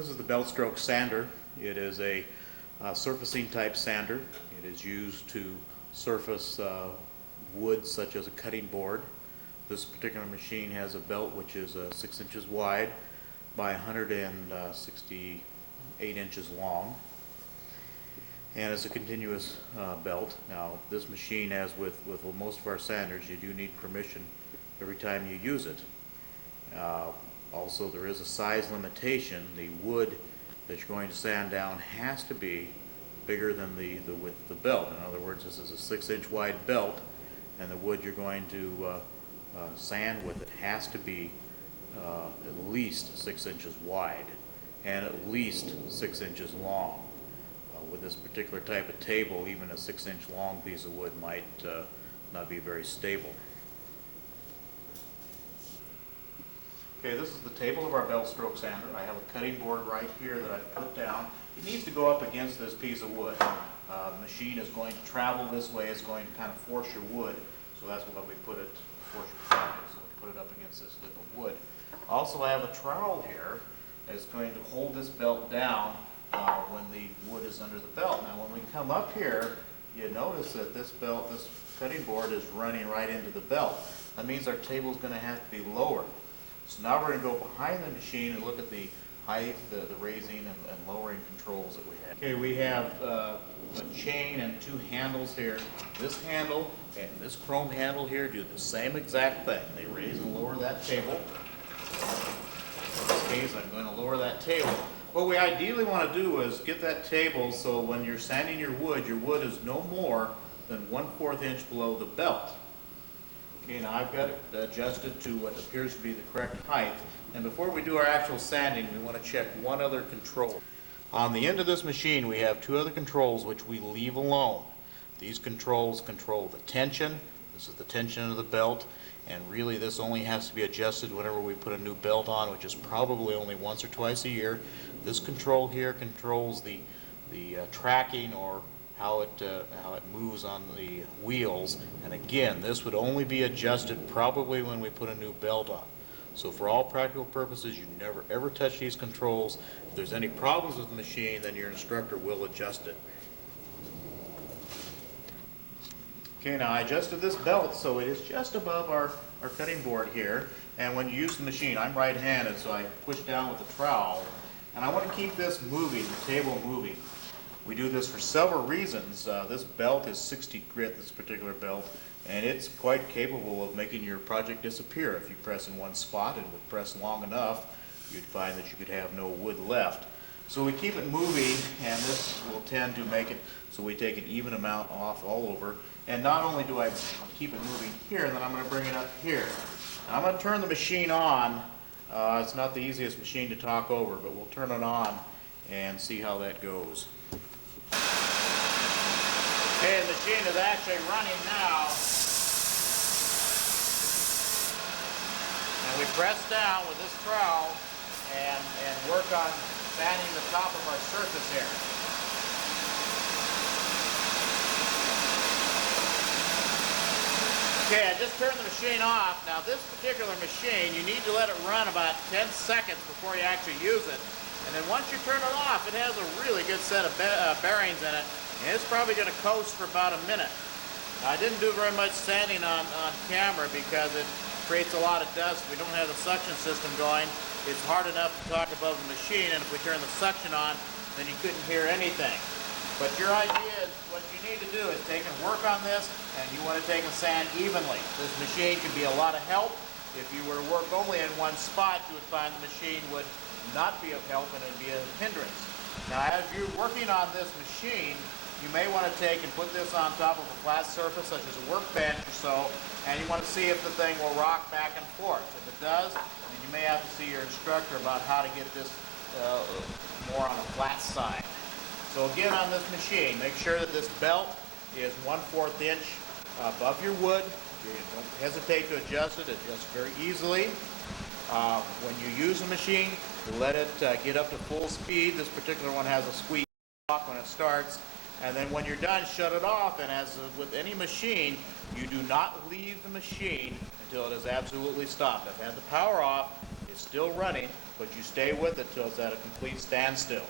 This is the belt stroke sander. It is a surfacing type sander. It is used to surface wood such as a cutting board. This particular machine has a belt which is 6 inches wide by 168 inches long, and it's a continuous belt. Now this machine, as with most of our sanders, you do need permission every time you use it. Also, there is a size limitation. The wood that you're going to sand down has to be bigger than the width of the belt. In other words, this is a 6-inch wide belt, and the wood you're going to sand with it has to be at least 6 inches wide and at least 6 inches long. With this particular type of table, even a 6-inch long piece of wood might not be very stable. Okay, this is the table of our belt stroke sander. I have a cutting board right here that I've put down. It needs to go up against this piece of wood. The machine is going to travel this way. It's going to kind of force your wood, so that's why we put it, force your travel, so we put it up against this lip of wood. Also, I have a trowel here that's going to hold this belt down when the wood is under the belt. Now, when we come up here, you notice that this cutting board is running right into the belt. That means our table is going to have to be lower. So now we're going to go behind the machine and look at the height, the raising and lowering controls that we have. Okay, we have a chain and 2 handles here. This handle and this chrome handle here do the same exact thing. They raise and lower that table. In this case, I'm going to lower that table. What we ideally want to do is get that table so when you're sanding your wood is no more than 1/4 inch below the belt. Okay, now I've got it adjusted to what appears to be the correct height. And before we do our actual sanding, we want to check one other control. On the end of this machine, we have 2 other controls which we leave alone. These controls control the tension. This is the tension of the belt. And really, this only has to be adjusted whenever we put a new belt on, which is probably only once or twice a year. This control here controls the tracking, or how it moves on the wheels. And again, this would only be adjusted probably when we put a new belt on. So for all practical purposes, you never ever touch these controls. If there's any problems with the machine, then your instructor will adjust it. Okay, now I adjusted this belt so it is just above our cutting board here. And when you use the machine, I'm right-handed, so I push down with the trowel. And I want to keep this moving, the table moving. We do this for several reasons. This belt is 60 grit, this particular belt, and it's quite capable of making your project disappear. If you press in one spot and would press long enough, you'd find that you could have no wood left. So we keep it moving, and this will tend to make it so we take an even amount off all over. And not only do I keep it moving here, then I'm going to bring it up here. Now I'm going to turn the machine on. It's not the easiest machine to talk over, but we'll turn it on and see how that goes. Okay, the machine is actually running now. And we press down with this trowel and work on sanding the top of our surface here. Okay, I just turned the machine off. Now this particular machine, you need to let it run about 10 seconds before you actually use it. And then once you turn it off, it has a really good set of bearings in it. And it's probably going to coast for about a minute. Now, I didn't do very much sanding on camera because it creates a lot of dust. We don't have the suction system going. It's hard enough to talk above the machine, and if we turn the suction on, then you couldn't hear anything. But your idea is, what you need to do is take and work on this, and you want to take and sand evenly. This machine can be a lot of help. If you were to work only in one spot, you would find the machine would not be of help and it would be a hindrance. Now, as you're working on this machine, you may want to take and put this on top of a flat surface, such as a workbench or so, and you want to see if the thing will rock back and forth. If it does, then you may have to see your instructor about how to get this more on a flat side. So again, on this machine, make sure that this belt is 1/4 inch above your wood. You don't hesitate to adjust it. Adjusts very easily. When you use the machine, you let it get up to full speed. This particular one has a squeak off when it starts. And then when you're done, shut it off. And as with any machine, you do not leave the machine until it is absolutely stopped. I've had the power off. It's still running. but you stay with it till it's at a complete standstill.